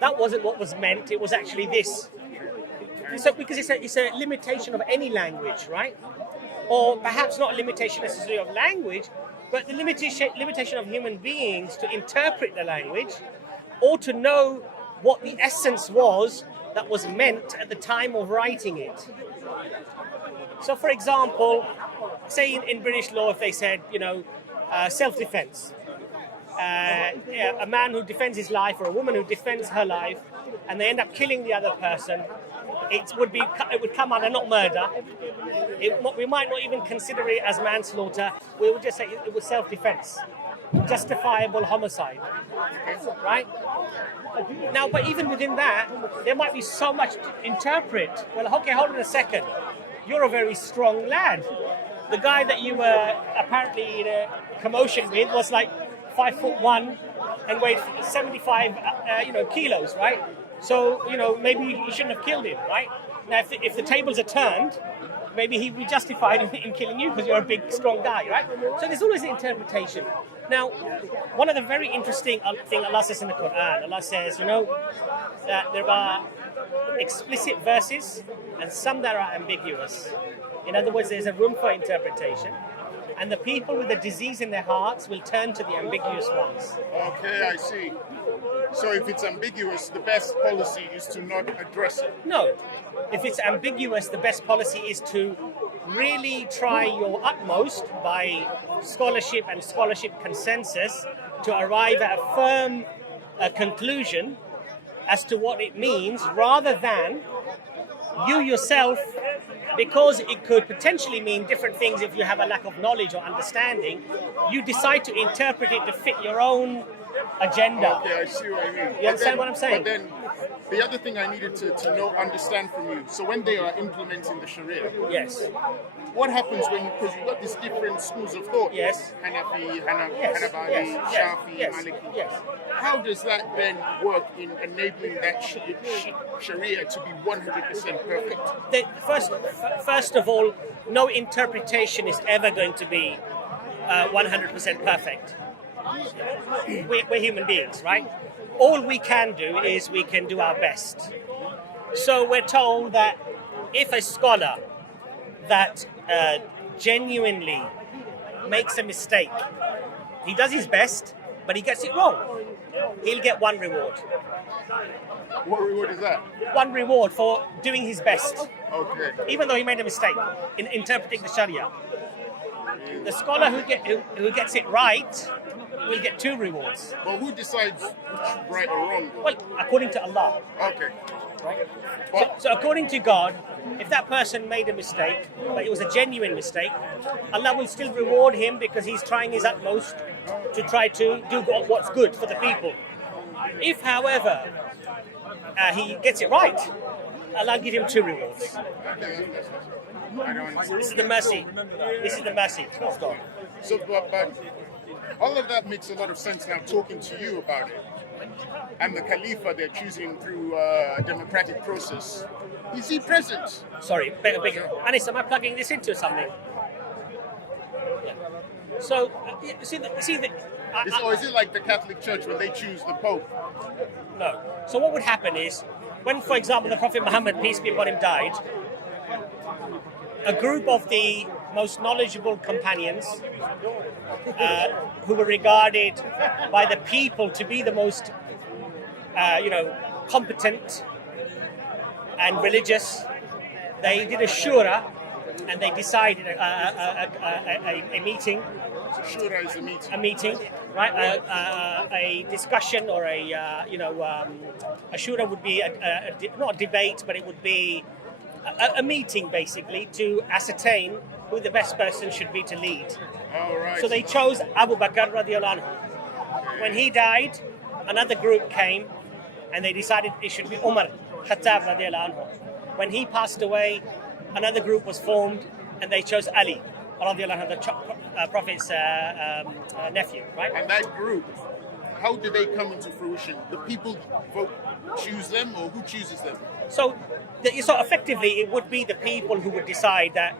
that wasn't what was meant, it was actually this. So, because it's a limitation of any language, right? Or perhaps not a limitation necessarily of language, but the limitation of human beings to interpret the language or to know what the essence was that was meant at the time of writing it. So, for example, say in British law, if they said, self-defense, a man who defends his life or a woman who defends her life, and they end up killing the other person, it would come under not murder. We might not even consider it as manslaughter. We would just say it was self-defense, justifiable homicide, right? Now, but even within that, there might be so much to interpret. Well, okay, hold on a second. You're a very strong lad. The guy that you were apparently in a commotion with was like 5'1" and weighed 75, kilos, right? So, maybe you shouldn't have killed him, right? Now, if the tables are turned, maybe he'd be justified in killing you because you're a big, strong guy, right? So there's always an interpretation. Now, one of the very interesting things Allah says in the Quran, Allah says, that there are explicit verses and some that are ambiguous. In other words, there's a room for interpretation. And the people with the disease in their hearts will turn to the ambiguous ones. Okay, I see. So if it's ambiguous, the best policy is to not address it? No. If it's ambiguous, the best policy is to really try your utmost by scholarship and scholarship consensus to arrive at a firm conclusion as to what it means, rather than you yourself, because it could potentially mean different things if you have a lack of knowledge or understanding, you decide to interpret it to fit your own agenda. Okay, I see what you mean. You understand what I'm saying? But then, the other thing I needed to understand from you, so when they are implementing the Sharia, yes, what happens because you've got these different schools of thought? Yes. Hanafi, Yes. Hanabali, Yes. Shafi, Yes. Maliki. Yes. How does that then work in enabling that Sharia to be 100% perfect? First of all, no interpretation is ever going to be 100% perfect. We're human beings, right? All we can do is we can do our best. So we're told that if a scholar that genuinely makes a mistake, he does his best, but he gets it wrong, he'll get one reward. What reward is that? One reward for doing his best. Okay. Even though he made a mistake in interpreting the Sharia. The scholar who gets it right will get two rewards. But who decides which right or wrong? Well, according to Allah. Okay. Right? So according to God, if that person made a mistake, but it was a genuine mistake, Allah will still reward him because he's trying his utmost to try to do what's good for the people. If, however, he gets it right, Allah give him two rewards. This is the mercy. This is the mercy of God. So, but all of that makes a lot of sense now talking to you about it. And the Khalifa they're choosing through a democratic process. Is he present? Sorry, bigger. Anis, am I plugging this into something? Yeah. So, is it like the Catholic Church when they choose the Pope? No. So what would happen is, when, for example, the Prophet Muhammad, peace be upon him, died, a group of the most knowledgeable companions who were regarded by the people to be the most competent and religious, they did a shura and they decided a meeting. So shura is a meeting. A meeting, right? A discussion or a shura would be not a debate, but it would be a meeting basically to ascertain who the best person should be to lead. Oh, right. So they chose Abu Bakr radiallahu anhu. When he died, another group came and they decided it should be Umar Khattab radiallahu anhu. When he passed away, another group was formed and they chose Ali radiallahu anhu, the Prophet's nephew, right? And that group, how do they come into fruition? The people choose them, or who chooses them? So effectively, it would be the people who would decide that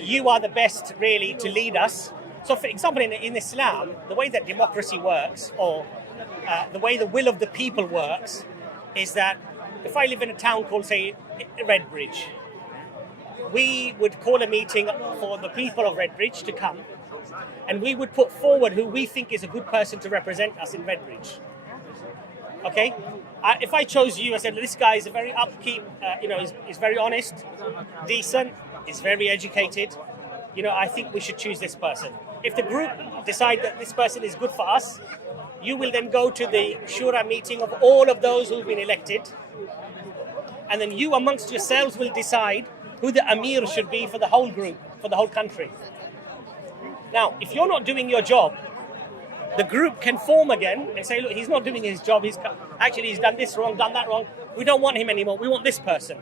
you are the best, really, to lead us. So, for example, in Islam, the way that democracy works, or the way the will of the people works, is that if I live in a town called, say, Redbridge, we would call a meeting for the people of Redbridge to come, and we would put forward who we think is a good person to represent us in Redbridge. Okay? If I chose you, I said, this guy is a very upkeep, he's very honest, decent, he's very educated. I think we should choose this person. If the group decide that this person is good for us, you will then go to the Shura meeting of all of those who've been elected, and then you amongst yourselves will decide who the Amir should be for the whole group, for the whole country. Now, if you're not doing your job, the group can form again and say, look, he's not doing his job, he's done this wrong, done that wrong, we don't want him anymore, we want this person.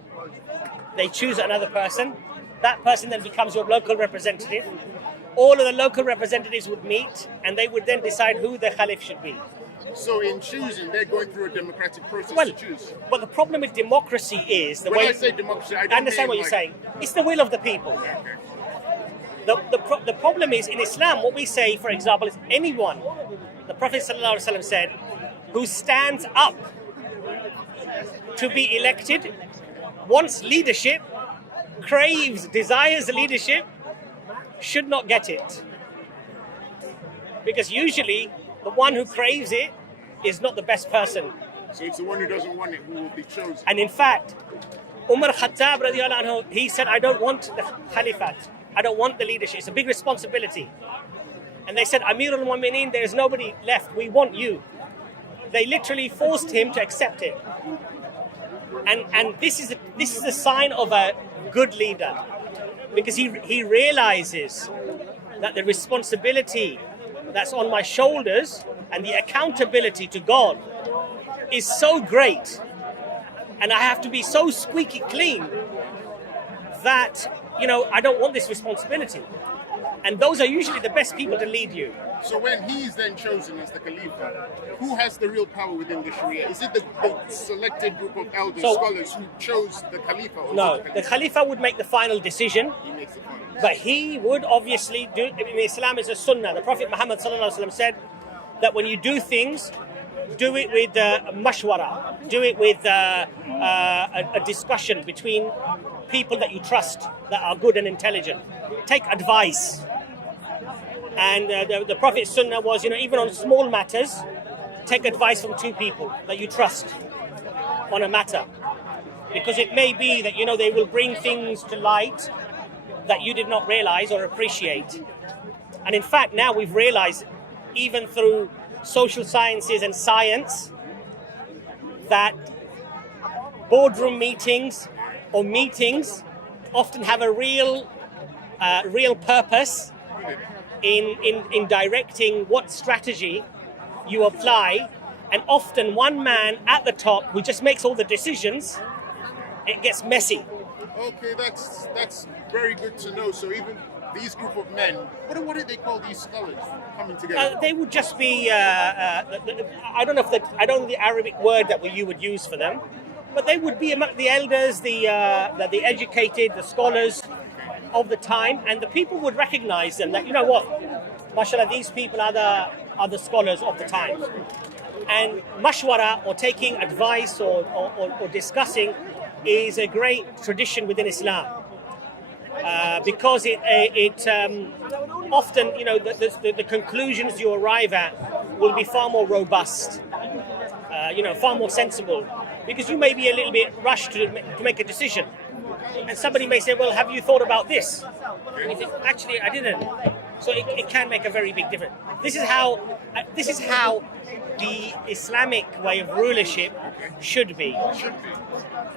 They choose another person, that person then becomes your local representative. All of the local representatives would meet and they would then decide who the Khalif should be. So in choosing, they're going through a democratic process to choose. But the problem with democracy is when I say democracy, I don't understand what you're saying. It's the will of the people. Okay. The problem is in Islam, what we say, for example, is anyone, the Prophet ﷺ said, who stands up to be elected, wants leadership, craves, desires leadership, should not get it. Because usually the one who craves it is not the best person. So it's the one who doesn't want it who will be chosen. And in fact, Umar Khattab radiallahu anhu, he said, I don't want the Khalifat. I don't want the leadership. It's a big responsibility. And they said, Amir al-Mu'mineen, there is nobody left. We want you. They literally forced him to accept it. And this is a sign of a good leader. Because he realizes that the responsibility that's on my shoulders and the accountability to God is so great, and I have to be so squeaky clean that, I don't want this responsibility. And those are usually the best people to lead you. So when he's then chosen as the Khalifa, who has the real power within the Sharia? Is it the selected group of elders, scholars who chose the Khalifa? Or no, the Khalifa would make the final decision. He makes the final decision. But he would obviously do, in Islam is a sunnah. The Prophet Muhammad ﷺ said that when you do things, do it with mashwara, do it with a discussion between people that you trust, that are good and intelligent. Take advice. And the Prophet's sunnah was, even on small matters, take advice from two people that you trust on a matter. Because it may be that, they will bring things to light that you did not realize or appreciate. And in fact, now we've realized, even through social sciences and science, that boardroom meetings or meetings often have a real purpose in directing what strategy you apply. And often one man at the top who just makes all the decisions, it gets messy. Okay, that's very good to know. So even these group of men, what do they call these scholars coming together? They would just be, I don't know the Arabic word that you would use for them, but they would be among the elders, the educated, the scholars of the time, and the people would recognize them that, mashallah, these people are the scholars of the time. And mashwara, or taking advice or discussing, is a great tradition within Islam. Because it often, the conclusions you arrive at will be far more robust, far more sensible, because you may be a little bit rushed to make a decision, and somebody may say, well, have you thought about this? And you think, actually, I didn't. So it can make a very big difference. This is how the Islamic way of rulership should be.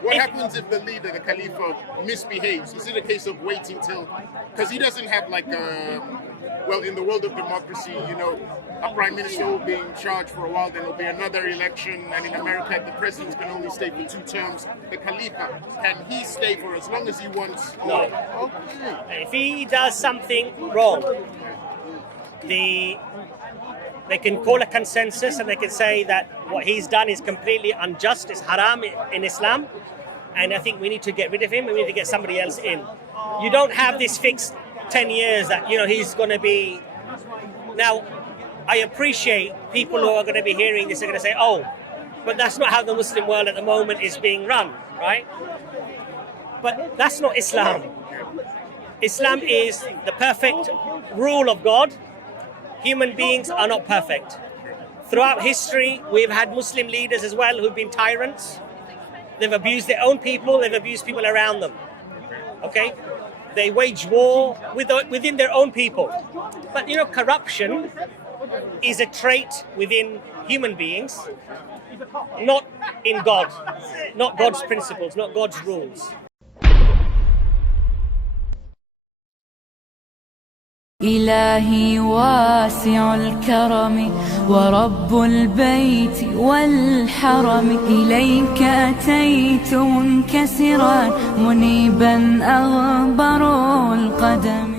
What happens if the leader, the Khalifa, misbehaves? Is it a case of waiting till... Because he doesn't have in the world of democracy, a prime minister will be in charge for a while, then there'll be another election, and in America, the president can only stay for 2 terms. The Khalifa, can he stay for as long as he wants? No. Okay. If he does something wrong, they can call a consensus and they can say that what he's done is completely unjust, is haram in Islam, and I think we need to get rid of him, we need to get somebody else in. You don't have this fixed 10 years that, he's going to be... Now, I appreciate people who are going to be hearing this are going to say, but that's not how the Muslim world at the moment is being run, right? But that's not Islam. Islam is the perfect rule of God. Human beings are not perfect. Throughout history, we've had Muslim leaders as well who've been tyrants. They've abused their own people, they've abused people around them. Okay? They wage war within their own people. But corruption is a trait within human beings, not in God, not God's principles, not God's rules. إلهي واسع الكرم ورب البيت والحرم إليك أتيت منكسرا منيبا أغبر القدم